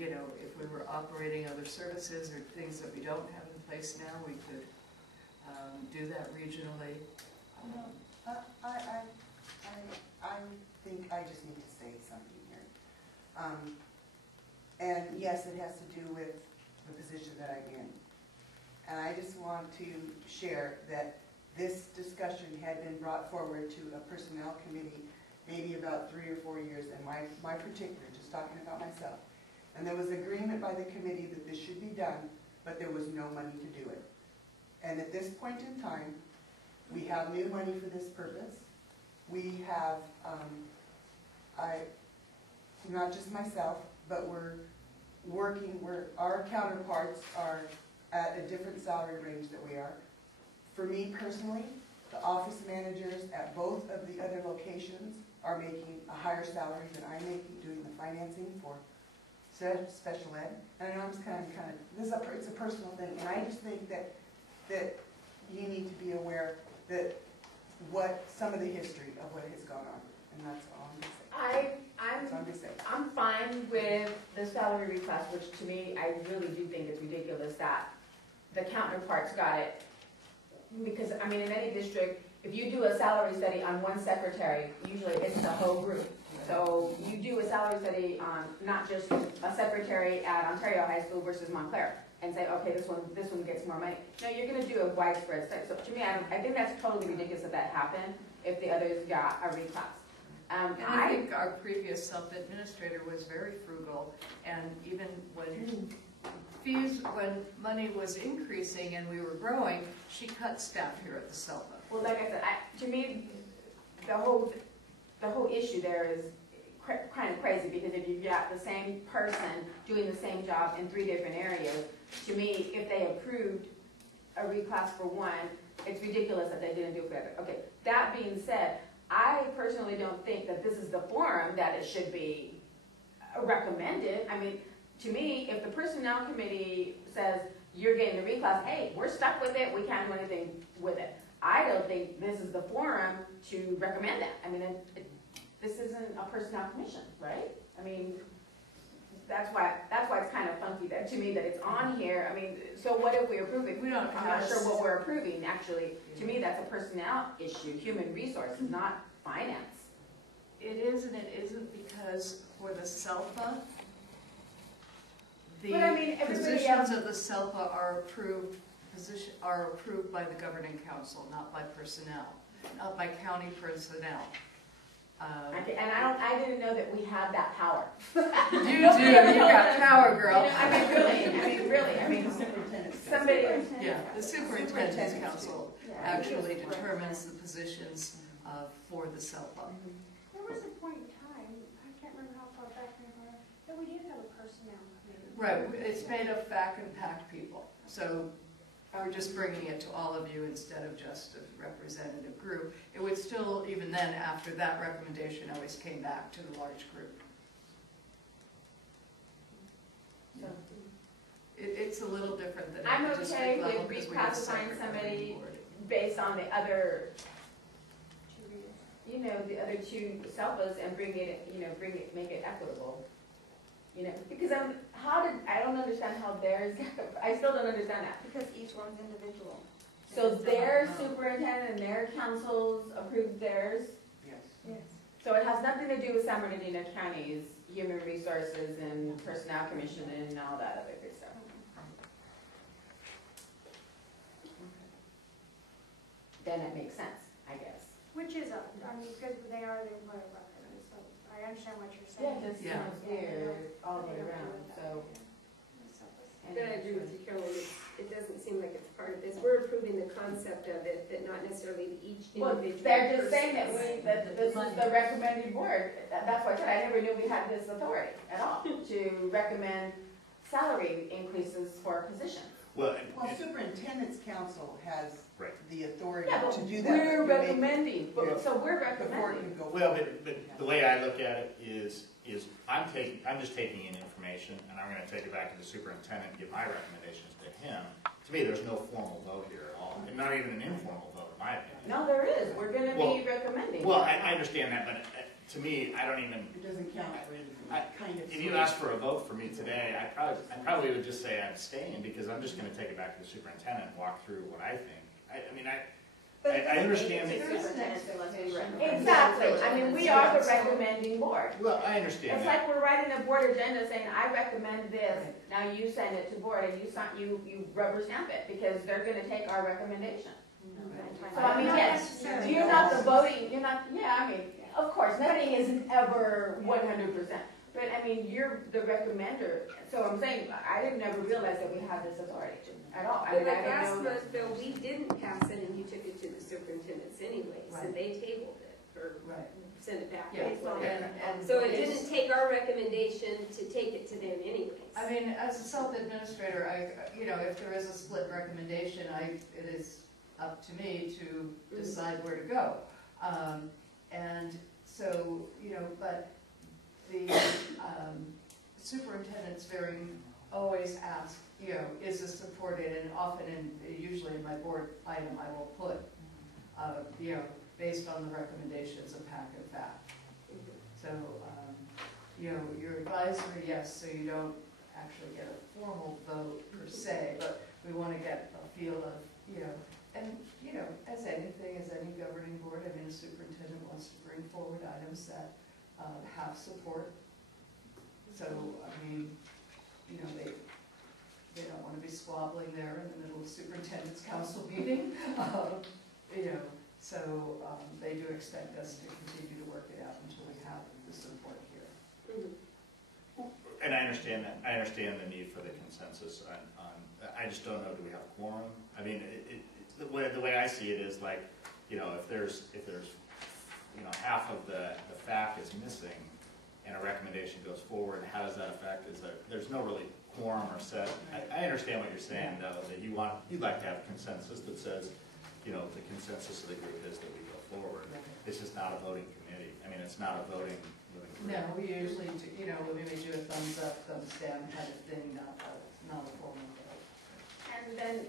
you know, if we were operating other services or things that we don't have in place now, we could do that regionally. I think I just need to say something here. And yes, it has to do with the position that I'm in. And I just want to share that this discussion had been brought forward to a personnel committee maybe about 3 or 4 years, and my particular, just talking about myself. And there was agreement by the committee that this should be done, but there was no money to do it. And at this point in time, we have new money for this purpose. We have, not just myself, but we're working, our counterparts are at a different salary range that we are. For me personally, the office managers at both of the other locations are making a higher salary than I'm making doing the financing for special ed. And I know I'm just kind of, it's a personal thing, and I just think that you need to be aware that some of the history of what has gone on, and that's all I'm going to say. I'm fine with the salary reclass, which to me, I really do think it's ridiculous that the counterparts got it. Because, I mean, in any district, if you do a salary study on one secretary, usually it's the whole group. So you do a salary study on not just a secretary at Ontario High School versus Montclair and say, okay, this one gets more money. No, you're going to do a widespread study. So to me, I think that's totally ridiculous that happened if the others got a reclass. And I think our previous self-administrator was very frugal, and even when money was increasing and we were growing, she cut staff here at the SELPA. Well, like I said, to me, the whole issue there is kind of crazy, because if you've got the same person doing the same job in 3 different areas, to me, if they approved a reclass for one, it's ridiculous that they didn't do it for the other. Okay, that being said, I personally don't think that this is the forum that it should be recommended. I mean, to me, if the personnel committee says you're getting the reclass, hey, we're stuck with it, we can't do anything with it. I don't think this is the forum to recommend that. I mean, this isn't a personnel commission, right? I mean, that's why it's kind of funky that, to me, that it's on here. I mean, so what if we approve it? I'm not sure what we're approving. Actually, to me, that's a personnel issue, human resources, not finance. It is and it isn't, because for the SELPA, the positions of the SELPA are approved by the governing council, not by personnel, not by county personnel. Okay, and I didn't know that we had that power. You do. You got power, girl. You know, I mean, somebody. Yeah, the superintendent's council actually determines the positions for the SELPA. There was a point in time, I can't remember how far back we were, that we did have a personnel committee. Right, it's made of FAC and PAC people. So we're just bringing it to all of you instead of just a representative group. It would still, even then, after that recommendation, always came back to the large group. So it's a little different than I'm at the district level, with reclassifying somebody based on the other, you know, the other 2 SELPAs and make it equitable. You know, because I don't understand how theirs, I still don't understand that. Because each one's individual. So their superintendent and their councils approved theirs? Yes. So it has nothing to do with San Bernardino County's Human Resources and Personnel Commission and all that other good stuff. Then it makes sense, I guess. Which is up, I mean, because they are the employer representatives, so I understand what you're saying. Yeah, just sounds weird all the way around, so. Then I agree with you, Carolyn, it doesn't seem like it's part of this. We're approving the concept of it, but not necessarily each individual. Well, they're just saying that this is the recommending board. That's why I said I never knew we had this authority at all to recommend salary increases for positions. Well, Superintendent's Council has the authority to do that. We're recommending, so we're recommending. Well, but the way I look at it is I'm just taking in information, and I'm going to take it back to the superintendent and give my recommendations to him. To me, there's no formal vote here at all, and not even an informal vote, in my opinion. No, there is. We're going to be recommending. Well, I understand that, but to me, I don't even, It doesn't count for anything, I- kind of. if you asked for a vote for me today, I probably would just say abstain, because I'm just gonna take it back to the superintendent and walk through what I think. I mean, I understand It's that, the superintendent's unless we recommend. Exactly. Exactly, I mean, we are the recommending board. well, I understand It's that. like we're writing a board agenda saying, I recommend this, now you send it to board, and you rubber stamp it, because they're gonna take our recommendation. So I mean, Not yes, necessarily. you're not the voting, you're not, yeah, I mean, of course, nothing is ever 100%. But I mean, you're the recommender, so I'm saying, I didn't ever realize that we had this authority at all. I But mean, like I didn't last know. month, though, we didn't pass it and you took it to the superintendents anyways, Right. and they tabled it, or Right. sent it back. Yeah, whatever. and So it it's- didn't take our recommendation to take it to them anyways. I mean, as a self-administrator, if there is a split recommendation, it is up to me to decide where to go. And so, but the superintendent's always ask, is this supported? And often, usually in my board item, I will put, based on the recommendations of PAC and FAC. So, your advisory, yes, so you don't actually get a formal vote per se, but we want to get a feel of, and, as anything, as any governing board, I mean, a superintendent wants to bring forward items that have support. So, I mean, they don't want to be squabbling there in the middle of superintendent's council meeting. So they do expect us to continue to work it out until we have the support here. And I understand that, I understand the need for the consensus on, I just don't know, do we have quorum? I mean, the way I see it is like, if there's half of the FAC is missing and a recommendation goes forward, how does that affect, there's no really quorum or set. I understand what you're saying though, that you'd like to have consensus that says, the consensus of the group is that we go forward. It's just not a voting committee. I mean, it's not a voting group. No, we usually do, we may do a thumbs up, thumbs down kind of thing, not a formal vote. And then,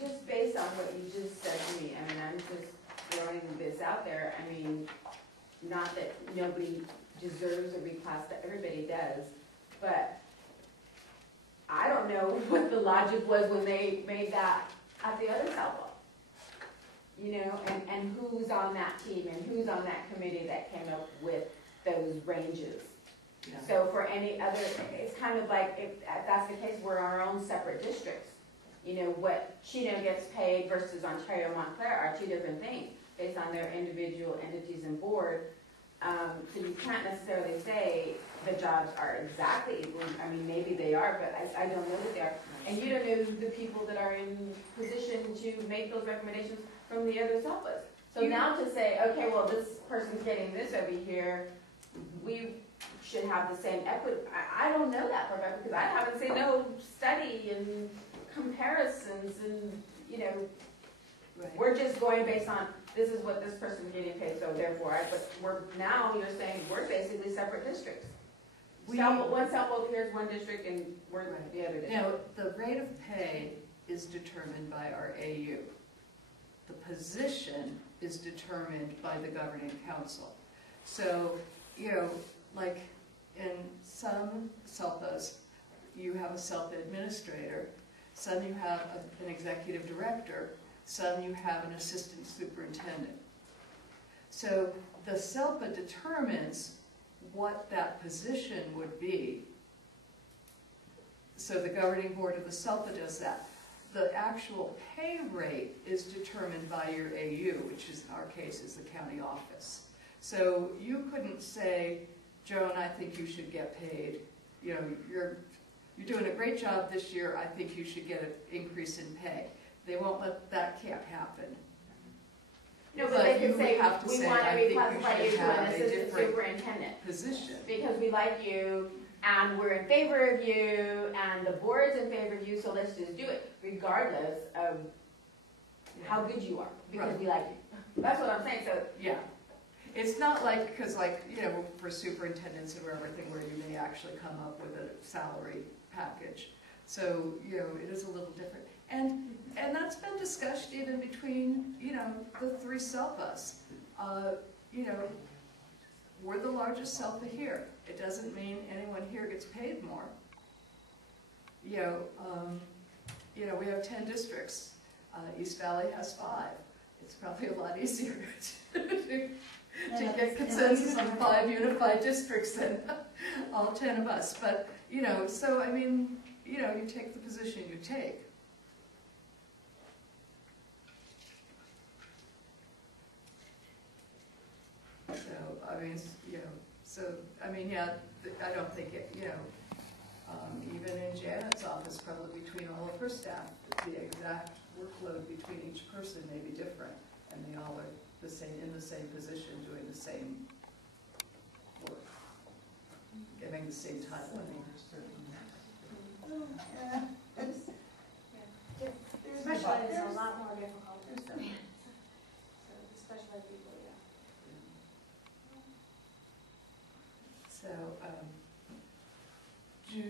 just based on what you just said to me, I mean, I'm just throwing this out there, I mean, not that nobody deserves a reclass, that everybody does, but I don't know what the logic was when they made that at the other level. And who's on that team and who's on that committee that came up with those ranges. Yeah. So for any other, it's kind of like, if that's the case, we're our own separate districts. What Chino gets paid versus Ontario Montclair are two different things based on their individual entities and board. So you can't necessarily say the jobs are exactly equal. I mean, maybe they are, but I don't know that they are. And you don't know the people that are in position to make those recommendations from the other SELPAs. So now to say, okay, well, this person's getting this over here, we should have the same equity. I don't know that for a fact because I haven't seen no study and comparisons and, Right. we're just going based on, this is what this person's getting paid, so therefore, now you're saying we're basically separate districts. One SELPA appears one district and we're the other district. Now, the rate of pay is determined by our AU. The position is determined by the governing council. So, like in some SELPAs, you have a SELPA administrator, some you have an executive director, some you have an assistant superintendent. So the SELPA determines what that position would be. So the governing board of the SELPA does that. The actual pay rate is determined by your AU, which is, in our case, is the county office. So you couldn't say, Joan, I think you should get paid. You're doing a great job this year. I think you should get an increase in pay. They won't let that can't happen. No, but they you can say, have to we say, want to I think you reclassify you should to an have a assistant different superintendent. position. Because we like you, and we're in favor of you, and the board's in favor of you, so let's just do it, regardless of how good you are, because Right. we like you. That's what I'm saying, so, Yeah. It's not like, because for superintendents and everything where you may actually come up with a salary package. So, it is a little different. And that's been discussed even between, the three SELPAs. we're the largest SELPA here. It doesn't mean anyone here gets paid more. We have 10 districts. East Valley has 5. It's probably a lot easier to get consensus on 5 unified districts than all 10 of us. But, so I mean, you take the position you take. So, I mean, I don't think it, even in Janet's office, probably between all of her staff, the exact workload between each person may be different, and they all are in the same position, doing the same work, getting the same title. Special ed is a lot more difficult. So the special ed people, yeah. So, do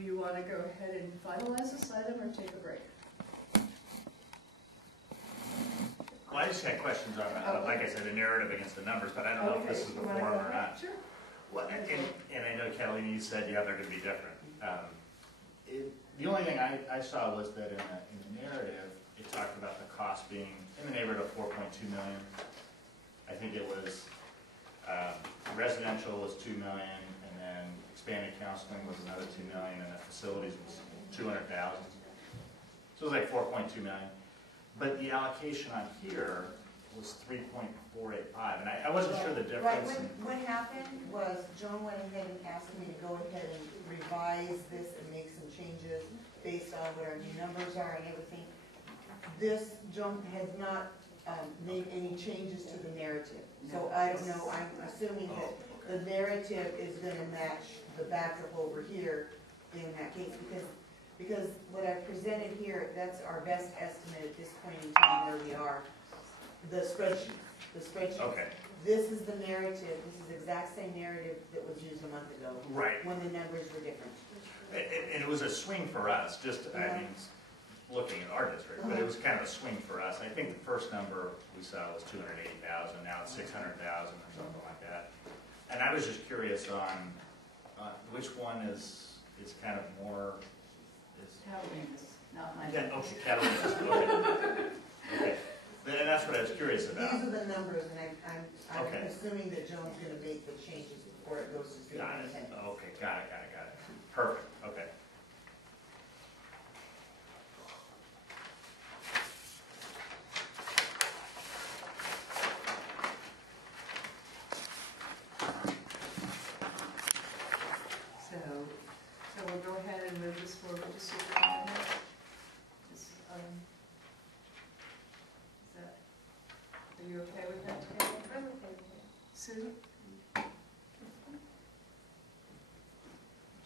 you want to go ahead and finalize this item or take a break? Well, I just had questions on, like I said, the narrative against the numbers, but I don't know if this is the You wanna form go or ahead? not. Sure. Well, and I know, Kathleen, you said, yeah, they're going to be different. The only thing I saw was that in the narrative, it talked about the cost being in the neighborhood of $4.2 million. I think it was residential was $2 million, and then expanded counseling was another $2 million, and the facilities was $200,000. So it was like $4.2 million. But the allocation on here was $3.485, and I wasn't sure the Right, difference. what happened was Joan went ahead and asked me to go ahead and revise this and make some changes based on what our new numbers are and everything. Joan has not made any changes to the narrative. So I don't know, I'm assuming that the narrative is gonna match the backup over here in that case, because what I've presented here, that's our best estimate at this point in time where we are. The spreadsheet. Okay. This is the narrative, this is the exact same narrative that was used a month ago. Right. When the numbers were different. And it was a swing for us, I mean, looking at our district, but it was kind of a swing for us. I think the first number we saw was 280,000, now it's 600,000 or something like that. And I was just curious on which one is kind of more. Kathleen is not my. Yeah, okay, Kathleen is, okay. Okay. And that's what I was curious about. These are the numbers, and I'm Okay. assuming that Joan's gonna make the changes before it goes to street Got it. superintendent. Okay, got it. Perfect, okay. So we'll go ahead and move this forward to superintendent. Are you okay with that, Taylor? I'm okay with it. Sue?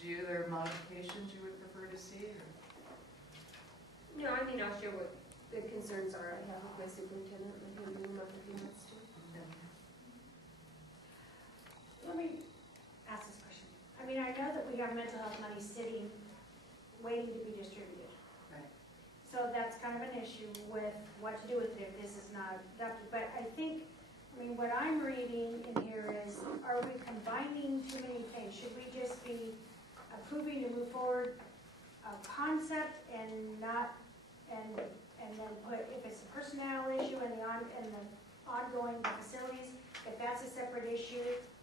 Do there modifications you would prefer to see, or? No, I mean, I'll share what the concerns are I have with my superintendent, and he'll do them up if he wants to. Let me ask this question. I mean, I know that we have mental health money sitting, waiting to be distributed. Right. So that's kind of an issue with what to do with it if this is not adopted. But I think, what I'm reading in here is, are we combining too many things? Should we just be approving to move forward a concept and not, and then put, if it's a personnel issue and the ongoing facilities, if that's a separate issue,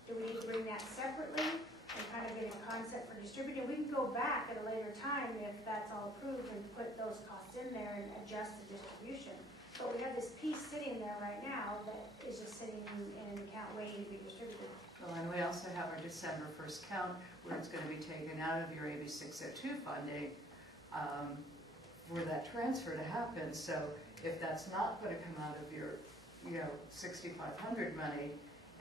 do we need to bring that separately and kind of get a concept for distributing? We can go back at a later time if that's all approved and put those costs in there and adjust the distribution. But we have this piece sitting there right now that is just sitting in an account waiting to be distributed. Well, and we also have our December 1st count where it's going to be taken out of your AB 602 funding for that transfer to happen. So if that's not going to come out of your, 6,500 money,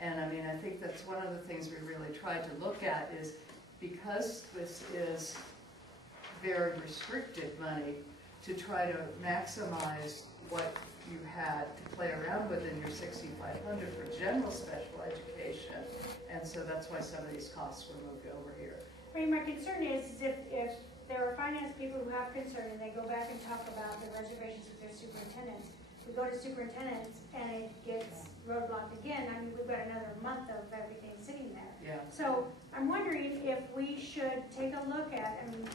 and I think that's one of the things we really tried to look at is because this is very restricted money, to try to maximize what you had to play around with in your 6,500 for general special education. And so that's why some of these costs were moved over here. My concern is if there are finance people who have concern and they go back and talk about the reservations with their superintendents, we go to superintendent's and it gets roadblocked again, I mean, we've got another month of everything sitting there. Yeah. So I'm wondering if we should take a look at, I mean,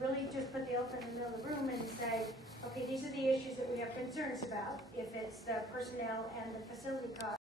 really just put the elephant in the middle of the room and say, okay, these are the issues that we have concerns about. If it's the personnel and the facility costs,